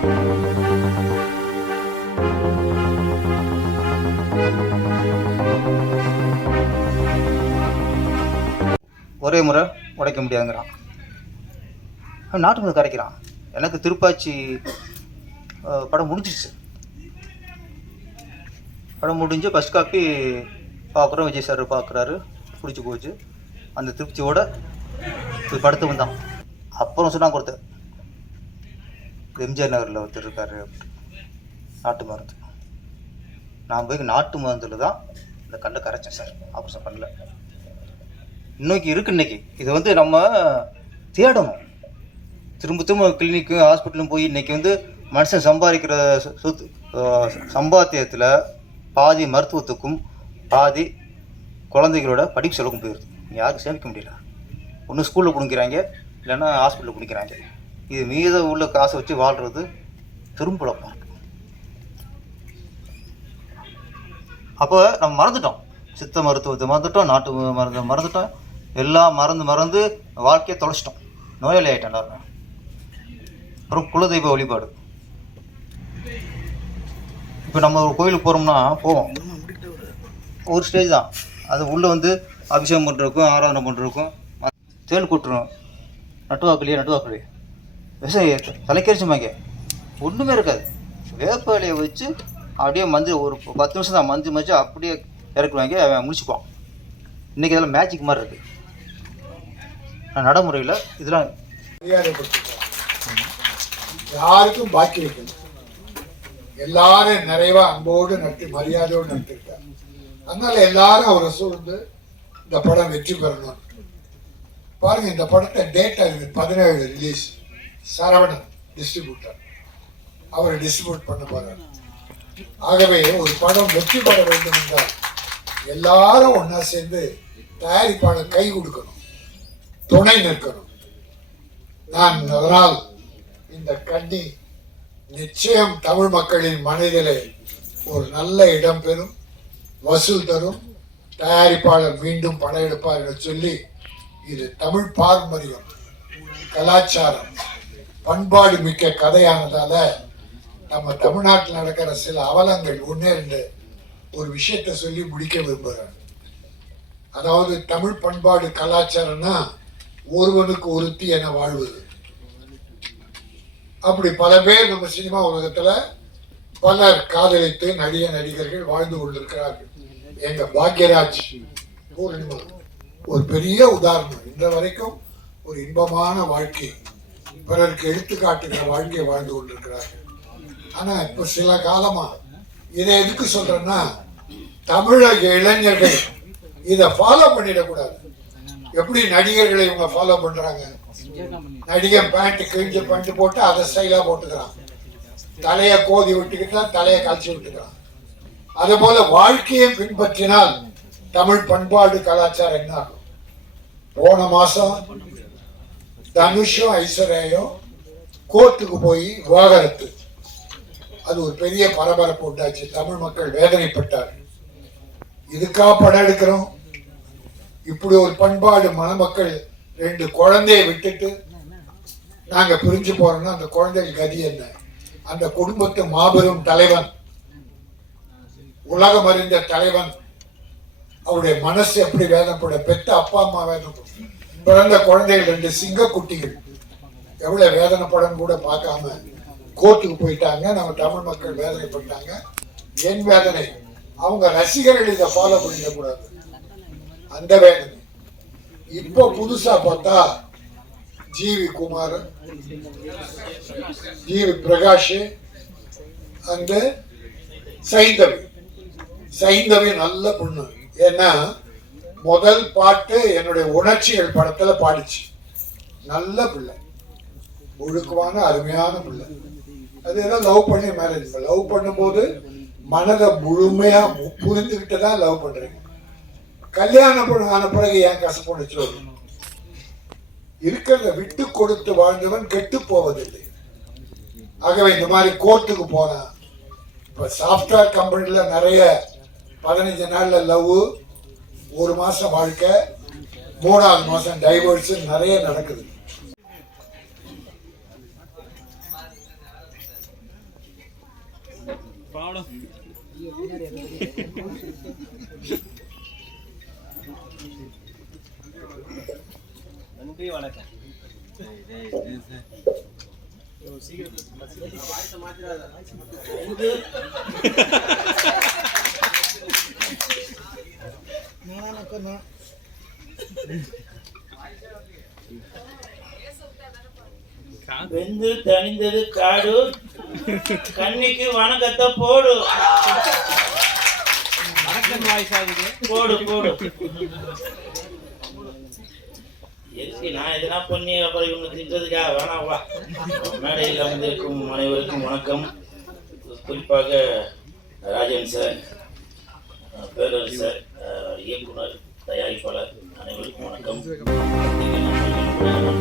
ஒரே முறை உடைக்க முடியாதுங்கிறான். நாட்டு மருந்து கரைக்கிறான். எனக்கு திருப்பாச்சி படம் முடிஞ்சிடுச்சு. படம் முடிஞ்சு ஃபஸ்ட் காப்பி பார்க்குறோம். விஜய் சார் பார்க்குறாரு, பிடிச்சி போச்சு. அந்த திருப்தியோடு இது படுத்து வந்தான். அப்புறம் சொன்னாங்க கொடுத்தேன், எம்ஜிஆர் நகரில் ஒருத்தர் இருக்காரு நாட்டு மருந்து. நான் போய் நாட்டு மருந்தில் தான் இந்த கண்டை கரைச்சேன் சார். ஆப்ரேஷன் பண்ணல. இன்னைக்கு இது வந்து நம்ம தேடணும். திரும்ப திரும்ப கிளினிக்கும் ஹாஸ்பிட்டலும் போய் இன்றைக்கி மனுஷன் சம்பாதிக்கிற சம்பாத்தியத்தில் பாதி மருத்துவத்துக்கும் பாதி குழந்தைகளோட படிப்பு செலவுக்கும் போயிடுது. யாருக்கும் சேமிக்க முடியல. ஒன்று ஸ்கூலில் குடிக்கிறாங்க, இல்லைன்னா ஹாஸ்பிட்டலில் குடிக்கிறாங்க. இது மீத உள்ள காசை வச்சு வாழ்கிறது திரும்புழப்பாக இருக்குது. அப்போ நம்ம மறந்துட்டோம், சித்த மருத்துவத்தை மறந்துட்டோம், நாட்டு மருந்து மறந்துட்டோம், எல்லாம் மறந்து வாழ்க்கையை தொலைச்சிட்டோம். நோயாளி ஆகிட்டோம் எல்லாருமே. அப்புறம் குலதெய்வ வழிபாடு. இப்போ நம்ம ஒரு கோயிலுக்கு போகிறோம்னா போவோம், ஒரு ஸ்டேஜ் தான். அது உள்ளே அபிஷேகம் பண்ணுறதுக்கும் ஆராதனை பண்ணுறதுக்கும் தேள் கூட்டுரும். நட்டுவாக்கலையே விவசாய தலைக்கரிச்சுமாங்க ஒன்றுமே இருக்காது. வேப்ப இலையை வச்சு அப்படியே மஞ்சள் ஒரு 10 நிமிஷம் தான் மஞ்சள் மஞ்சள் அப்படியே இறக்குவாங்க. அவன் முடிச்சுக்குவான். இன்றைக்கி இதெல்லாம் மேஜிக் மாதிரி இருக்குது. நடைமுறையில் இதெல்லாம் யாருக்கும் பாக்கி வைக்கணும். எல்லாரும் நிறைவா அன்போடு நட்டு மரியாதையோடு நட்டுருக்காரு. அதனால எல்லாரும் அவரை சூழ்ந்து இந்த படம் வெற்றி பெறணும். பாருங்க, இந்த படத்தை டேட் 17 ரிலீஸ். சரவணன் டிஸ்ட்ரிபியூட்டர், அவர் டிஸ்ட்ரிபியூட் பண்ண போறார். ஆகவே ஒரு படம் வெற்றி பெற வேண்டும் என்றால் எல்லாரும் ஒன்னா சேர்ந்து தயாரிப்பாளர் கை கொடுக்கணும், துணை நிற்கணும். நான் அதனால் இந்த கண்ணி நிச்சயம் தமிழ் மக்களின் மனதிலே ஒரு நல்ல இடம் பெறும், வசூல் தரும், தயாரிப்பாளர் மீண்டும் படம் எடுப்பார் என்று சொல்லி, இது தமிழ் பாரம்பரியம், கலாச்சாரம், பண்பாடு மிக்க கதையானதால நம்ம தமிழ்நாட்டில் நடக்கிற சில அவலங்கள் ஒன்னே ரெண்டு ஒரு விஷயத்தை சொல்லி முடிக்க விரும்புகிறேன். அதாவது தமிழ் பண்பாடு கலாச்சாரம்னா ஒருவனுக்கு ஒருத்தி என வாழ்வது. அப்படி பல பேர் நம்ம சினிமா உலகத்துல பலர் காதலித்து நடிகர்கள் வாழ்ந்து கொண்டிருக்கிறார்கள். எங்க பாக்யராஜ், பூர்ணிமா ஒரு பெரிய உதாரணம். இன்ற வரைக்கும் ஒரு இன்பமான வாழ்க்கை, பிறருக்கு எடுத்துக்காட்டுகிற வாழ்க்கையை வாழ்ந்து கொண்டிருக்கிறார்கள். ஆனா இப்ப சில காலமா இதை எதுக்கு சொல்றேன்னா, தமிழக இளைஞர்கள் இதை ஃபாலோ பண்ணிடக்கூடாது. எப்படி நடிகர்களை இவங்க ஃபாலோ பண்றாங்க? நடிகன் பேண்ட் கிழிஞ்ச பேண்ட் போட்டு அதை ஸ்டைலா போட்டுக்கிறான், தலையை கோதி விட்டுக்கிட்டா தலையை கழிச்சு விட்டுக்கிறான். அதே போல வாழ்க்கையை பின்பற்றினால் தமிழ் பண்பாடு கலாச்சாரம் என்ன ஆகும்? போன மாசம் தனுஷும் ஐஸ்வர்யாயும் கோர்ட்டுக்கு போய் விவாகரத்து. அது ஒரு பெரிய பரபரப்பு உண்டாச்சு. தமிழ் மக்கள் வேதனைப்பட்டார். இதுக்கா படம் எடுக்கிறோம்? இப்படி ஒரு பண்பாடு மணமக்கள் 2 குழந்தையை விட்டுட்டு நாங்க பிரிஞ்சு போறோம்னா அந்த குழந்தைகள் கதி என்ன? அந்த குடும்பத்து மாபெரும் தலைவன், உலகம் அறிந்த தலைவன், அவருடைய மனசு எப்படி வேதனைப்பட, பெத்த அப்பா அம்மா வேதனைப்படும், பிறந்த குழந்தைகள் 2 சிங்க குட்டிகள் எவ்வளவு வேதனைப்படம் கூட பார்க்காம கோர்ட்டுக்கு போயிட்டாங்க. நம்ம தமிழ் மக்கள் வேதனைப்பட்டாங்க. என் வேதனை, அவங்க ரசிகர்கள் இதை ஃபாலோ பண்ணிடக்கூடாது, அந்த வேதனை. இப்போ புதுசா பார்த்தா ஜிவி குமார், ஜிவி பிரகாஷ், அந்த சைந்தவி நல்ல பொண்ணு. ஏன்னா முதல் பாட்டு என்னுடைய உணர்ச்சிகள் படத்துல பாடிச்சு. நல்ல பிள்ளை, ஒழுக்கமான அருமையான பிள்ளை. அது ஏதோ லவ் பண்ணி மேரேஜ், லவ் பண்ணும்போது மனதை முழுமையா புரிந்துகிட்டு தான் லவ் பண்றீங்க. கல்யாணம் ஆன பிறகு ஏன் கசப்புணர்ச்சி இருக்கிறத விட்டு கொடுத்து வாழ்ந்தவன் கெட்டு போவதில்லை. ஆகவே இந்த மாதிரி கோர்ட்டுக்கு போனா, இப்ப சாப்ட்வேர் கம்பெனில நிறைய 15 நாள்ல லவ், 1 மாசம் வாழ்க்கை, 3ஆவது மாசம் டைவர்ஸ் நிறைய நடக்குது. நன்றி வணக்கம். வெந்து தணிந்தது காடு, கண்ணிக்கு வணக்கத்தை போடு. வணக்கம் வாய்ஸ் ஆகுது. போடு போடு. எதுக்கு நான் எதனா பண்ணி அப்புறம் இவங்க திட்டதுக்கா வேணாம் வா. மேடையில் வந்திருக்கும் அனைவருக்கும் வணக்கம். குறிப்பாக ராஜன் சார், பேரரசர், இயக்குனர், தயாரிப்பாளர் அனைவருக்கும் வணக்கம். நன்றி.